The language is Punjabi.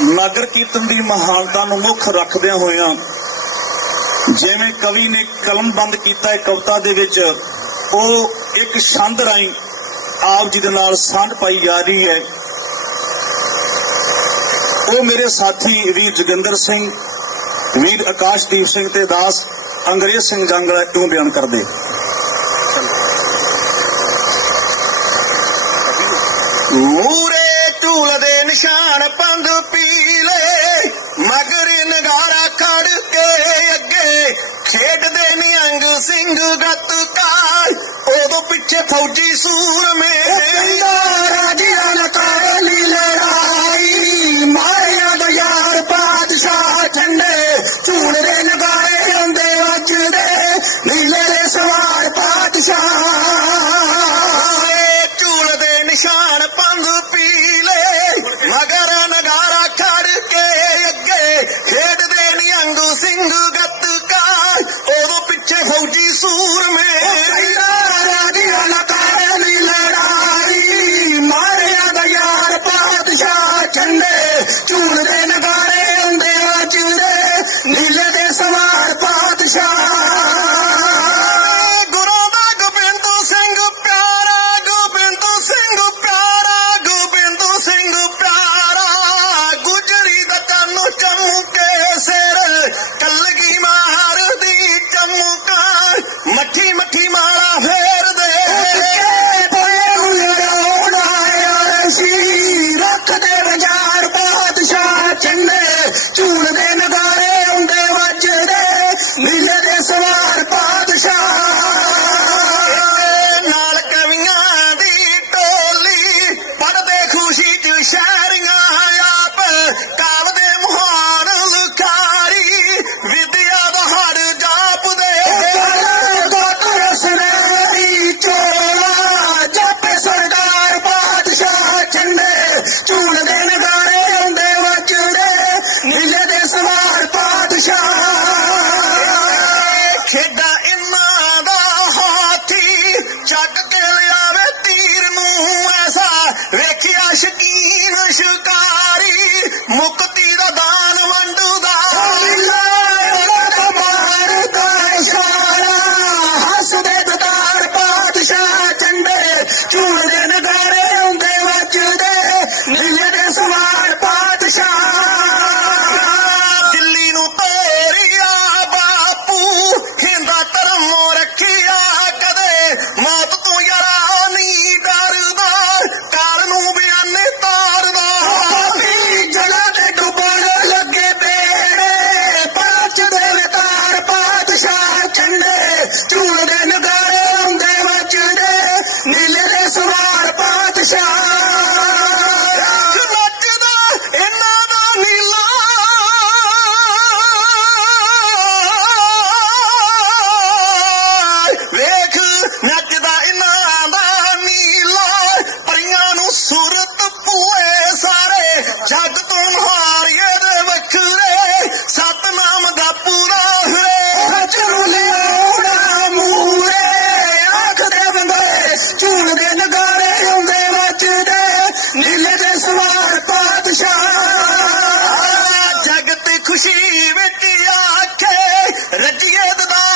ਨਗਰ ਕੀਰਤਨ ਦੀ ਮਹਾਨਤਾ ਨੂੰ ਮੁੱਖ ਰੱਖਦਿਆਂ ਹੋਇਆਂ ਜਿਵੇਂ ਕਵੀ ਨੇ ਕਲਮ ਬੰਦ ਕੀਤਾ ਹੈ ਕਵਿਤਾ ਦੇ ਵਿੱਚ, ਉਹ ਇੱਕ ਛੰਦ ਰਾਈ ਆਪ ਜੀ ਦੇ ਨਾਲ ਸਾਂਝ ਪਾਈ ਜਾ ਰਹੀ ਹੈ। ਉਹ ਮੇਰੇ ਸਾਥੀ ਵੀਰ ਜਗਿੰਦਰ ਸਿੰਘ, ਵੀਰ ਆਕਾਸ਼ਦੀਪ ਸਿੰਘ ਤੇ ਦਾਸ ਅੰਗਰੇਜ਼ ਸਿੰਘ ਜੰਗਲਾ ਕਿਉਂ ਬਿਆਨ ਕਰਦੇ। ਮੂਰੇ ਢੂਲਦੇ ਨਿਸ਼ਾਨ ਪੰਦ ਪੀਲੇ ਮਗਰ ਨਗਾਰਾ ਖੜ ਕੇ ਅੱਗੇ। ਖੇਡਦੇ ਅੰਗ ਸਿੰਘ ਗੱਤ ਕਾ ਉਦੋਂ ਪਿੱਛੇ ਫੌਜੀ ਸੂਰਮੇ ਕਹਿੰਦਾ ਰਾਜਿਆਂ ਖੁਸ਼ੀ ਵਿੱਚ ਆਖੇ ਰੱਜੀਏ ਦਾ